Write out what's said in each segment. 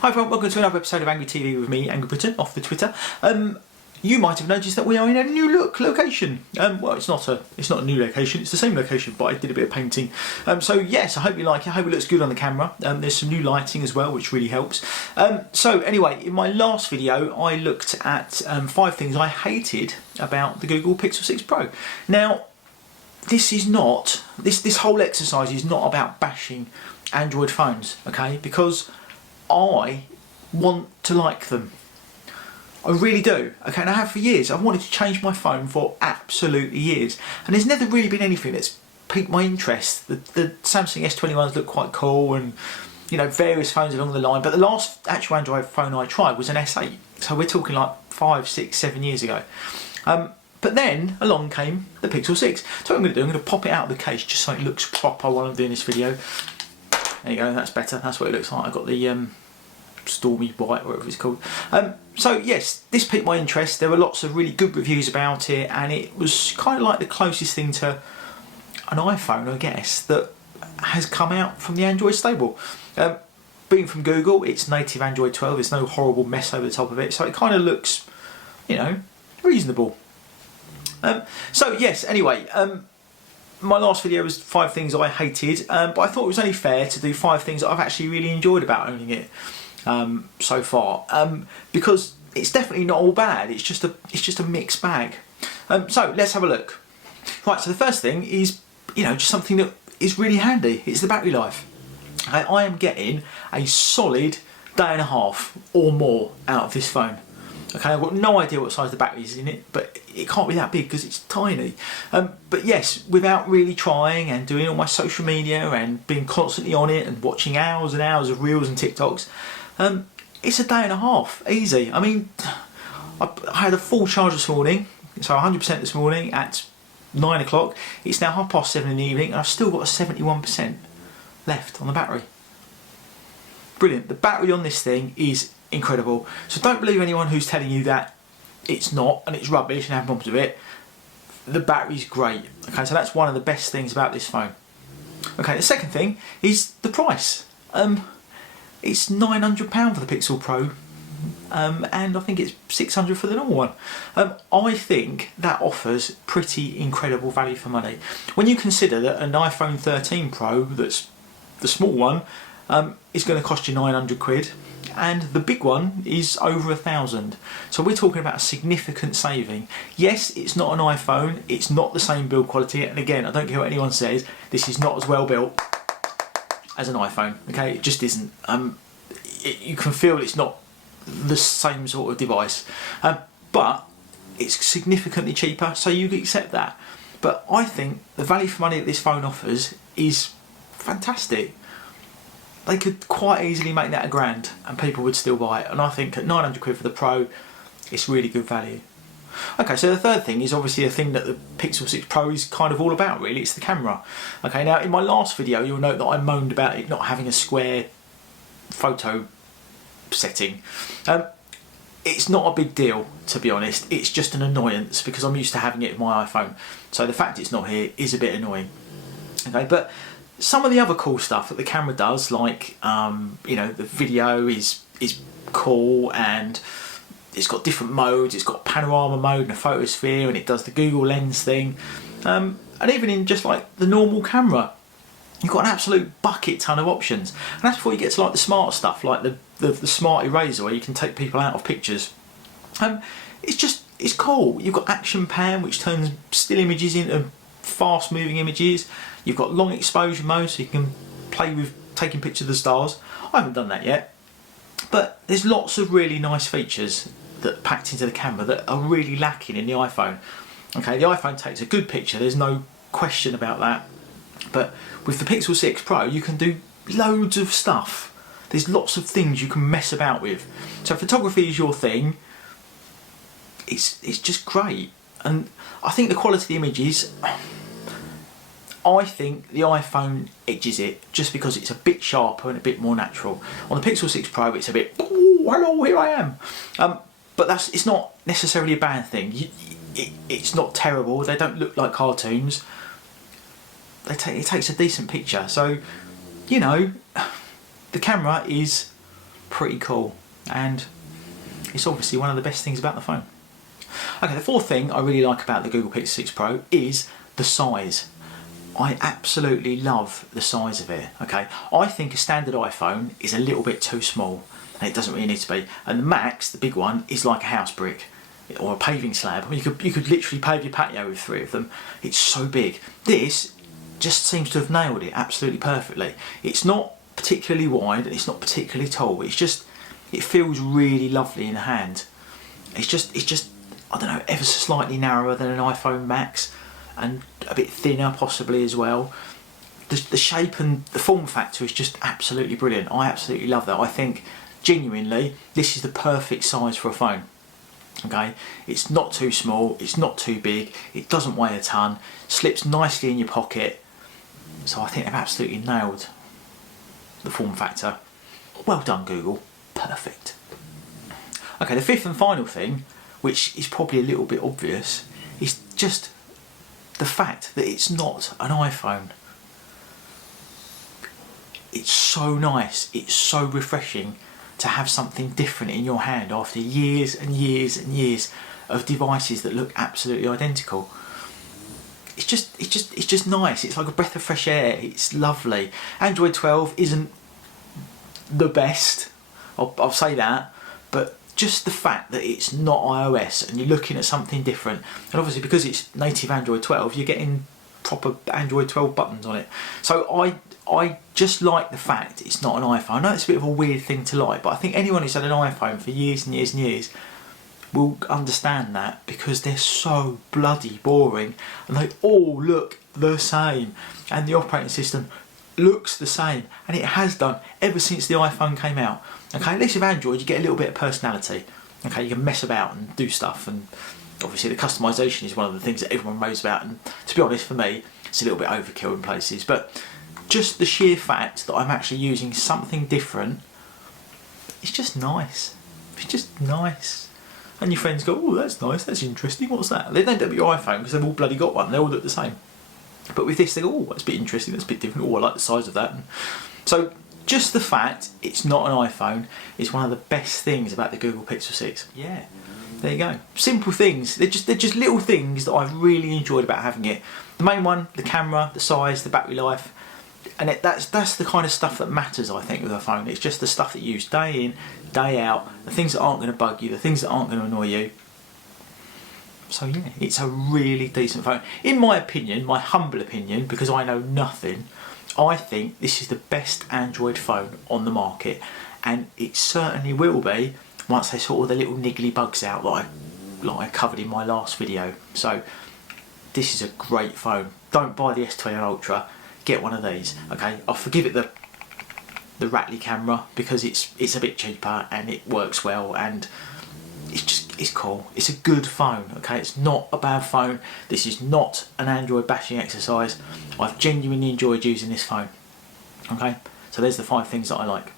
Hi everyone, welcome to another episode of Angry TV with me, Angry Britain, off the Twitter. You might have noticed that we are in a new location. Well, it's not a new location, it's the same location, but I did a bit of painting. So yes, I hope you like it. I hope it looks good on the camera. There's some new lighting as well, which really helps. So anyway, in my last video, I looked at 5 things I hated about the Google Pixel 6 Pro. Now, this is not, this whole exercise is not about bashing Android phones, okay? Because I want to like them. I really do. Okay, and I have for years. I've wanted to change my phone for absolutely years. And there's never really been anything that's piqued my interest. The Samsung S21s look quite cool and, you know, various phones along the line. But the last actual Android phone I tried was an S8. So we're talking like 5, 6, 7 years ago. But then along came the Pixel 6. So what I'm going to do, I'm going to pop it out of the case just so it looks proper while I'm doing this video. There you go, that's better. That's what it looks like. I've got the Stormy White, whatever it's called. So yes, this piqued my interest. There were lots of really good reviews about it, and it was kind of like the closest thing to an iPhone, I guess, that has come out from the Android stable. Being from Google, it's native Android 12. There's no horrible mess over the top of it, so it kind of looks, you know, reasonable. So yes, anyway, my last video was 5 things I hated, but I thought it was only fair to do 5 things that I've actually really enjoyed about owning it so far, because it's definitely not all bad. It's just a mixed bag. So let's have a look. Right, so the first thing is, you know, just something that is really handy. It's the battery life. I am getting a solid day and a half or more out of this phone. Okay, I've got no idea what size the battery is in it, but it can't be that big because it's tiny. But yes, without really trying and doing all my social media and being constantly on it and watching hours and hours of reels and TikToks, it's a day and a half, easy. I mean, I had a full charge this morning, so 100% this morning at 9 o'clock. It's now 7:30 in the evening and I've still got a 71% left on the battery. Brilliant. The battery on this thing is incredible. So don't believe anyone who's telling you that it's not and it's rubbish and have problems with it. The battery's great. Okay, so that's one of the best things about this phone. Okay, the second thing is the price. It's £900 for the Pixel Pro, and I think it's £600 for the normal one. I think that offers pretty incredible value for money. When you consider that an iPhone 13 Pro, that's the small one, is going to cost you £900, and the big one is over £1,000. So we're talking about a significant saving. Yes, it's not an iPhone, it's not the same build quality, and again, I don't care what anyone says, this is not as well built as an iPhone. Okay, it just isn't. You can feel it's not the same sort of device, but it's significantly cheaper, so you can accept that. But I think the value for money that this phone offers is fantastic. They could quite easily make that £1,000 and people would still buy it, and I think at £900 for the Pro, it's really good value. Okay, so the third thing is obviously a thing that the Pixel 6 Pro is kind of all about, really. It's the camera. Okay, now in my last video you'll note that I moaned about it not having a square photo setting. It's not a big deal, to be honest. It's just an annoyance because I'm used to having it in my iPhone. So the fact it's not here is a bit annoying. Okay, but some of the other cool stuff that the camera does, like you know, the video is cool, and it's got different modes. It's got panorama mode and a photosphere, and it does the Google Lens thing. And even in just like the normal camera, you've got an absolute bucket ton of options. And that's before you get to like the smart stuff, like the smart eraser where you can take people out of pictures. It's cool. You've got Action Pan, which turns still images into fast moving images. You've got long exposure mode, so you can play with taking pictures of the stars. I haven't done that yet, but there's lots of really nice features that packed into the camera that are really lacking in the iPhone. Okay, the iPhone takes a good picture, there's no question about that, but with the Pixel 6 Pro you can do loads of stuff. There's lots of things you can mess about with. So if photography is your thing, it's just great. And I think the quality of the images, I think the iPhone edges it just because it's a bit sharper and a bit more natural. On the Pixel 6 Pro it's a bit, oh hello, here I am. But it's not necessarily a bad thing. It's not terrible. They don't look like cartoons. It takes a decent picture. So, you know, the camera is pretty cool, and it's obviously one of the best things about the phone. Okay, the fourth thing I really like about the Google Pixel 6 Pro is the size. I absolutely love the size of it. Okay, I think a standard iPhone is a little bit too small, and it doesn't really need to be. And the Max, the big one, is like a house brick or a paving slab. I mean, you could literally pave your patio with 3 of them. It's so big. This just seems to have nailed it absolutely perfectly. It's not particularly wide and it's not particularly tall. It's just, it feels really lovely in the hand. It's just I don't know, ever so slightly narrower than an iPhone Max, and a bit thinner possibly as well. The shape and the form factor is just absolutely brilliant. I absolutely love that. I think genuinely this is the perfect size for a phone. Okay, it's not too small, it's not too big, it doesn't weigh a ton, slips nicely in your pocket. So I think they've absolutely nailed the form factor. Well done, Google. Perfect. Okay, the fifth and final thing, which is probably a little bit obvious, is just the fact that it's not an iPhone. It's so nice, it's so refreshing to have something different in your hand after years and years and years of devices that look absolutely identical. It's just nice. It's like a breath of fresh air. It's lovely. Android 12 isn't the best, I'll say that, but just the fact that it's not iOS and you're looking at something different, and obviously because it's native Android 12, you're getting proper Android 12 buttons on it. So I just like the fact it's not an iPhone. I know it's a bit of a weird thing to like, but I think anyone who's had an iPhone for years and years and years will understand that, because they're so bloody boring and they all look the same, and the operating system looks the same, and it has done ever since the iPhone came out. Okay, at least with Android you get a little bit of personality. Okay, you can mess about and do stuff, and obviously the customization is one of the things that everyone knows about, and to be honest, for me it's a little bit overkill in places, but just the sheer fact that I'm actually using something different, it's just nice. It's just nice. And your friends go, oh, that's nice, that's interesting, what's that? They don't do it with your iPhone because they've all bloody got one, they all look the same. But with this they go, oh, that's a bit interesting, that's a bit different, oh, I like the size of that. And so just the fact it's not an iPhone is one of the best things about the Google Pixel 6. Yeah, there you go. Simple things, they're just little things that I've really enjoyed about having it. The main one, the camera, the size, the battery life, and that's the kind of stuff that matters, I think, with a phone. It's just the stuff that you use day in, day out, the things that aren't going to bug you, the things that aren't going to annoy you. So yeah, it's a really decent phone. In my opinion, my humble opinion, because I know nothing, I think this is the best Android phone on the market, and it certainly will be once they sort all the little niggly bugs out like I covered in my last video. So this is a great phone. Don't buy the S21 Ultra. Get one of these. Okay, I'll forgive it the rattly camera because it's a bit cheaper and it works well, and it's cool. It's a good phone. Okay, it's not a bad phone. This is not an Android bashing exercise. I've genuinely enjoyed using this phone. Okay, so there's the 5 things that I like.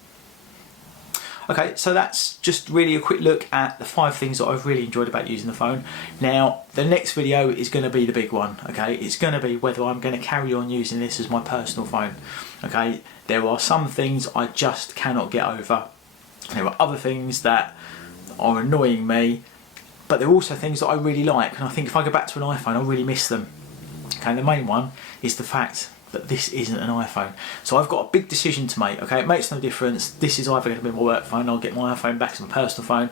Okay, so that's just really a quick look at the 5 things that I've really enjoyed about using the phone. Now, the next video is going to be the big one, okay? It's going to be whether I'm going to carry on using this as my personal phone, okay? There are some things I just cannot get over. There are other things that are annoying me, but there are also things that I really like, and I think if I go back to an iPhone, I'll really miss them. Okay, and the main one is the fact that this isn't an iPhone. So I've got a big decision to make, okay? It makes no difference. This is either going to be my work phone, I'll get my iPhone back as my personal phone.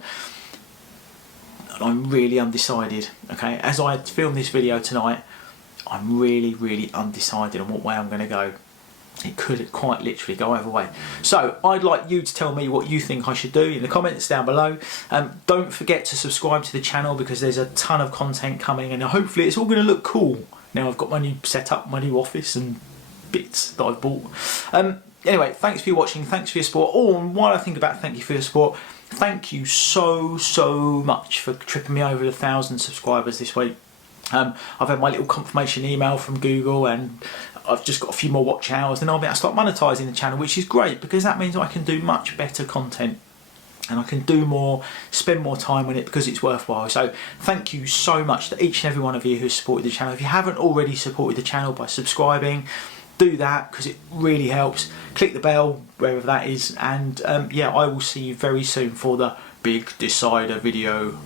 And I'm really undecided, okay? As I film this video tonight, I'm really undecided on what way I'm going to go. It could quite literally go either way. So I'd like you to tell me what you think I should do in the comments down below. Don't forget to subscribe to the channel because there's a ton of content coming, and hopefully it's all going to look cool. Now I've got my new setup, my new office and bits that I've bought. Anyway, thanks for watching, thanks for your support. Oh, and while I think about thank you for your support, thank you so much for tripping me over the 1,000 subscribers this week. I've had my little confirmation email from Google, and I've just got a few more watch hours, then I'll be able to start monetising the channel, which is great because that means I can do much better content and I can do more, spend more time on it because it's worthwhile. So thank you so much to each and every one of you who's supported the channel. If you haven't already supported the channel by subscribing, do that because it really helps. Click the bell wherever that is, and yeah, I will see you very soon for the Big Decider video.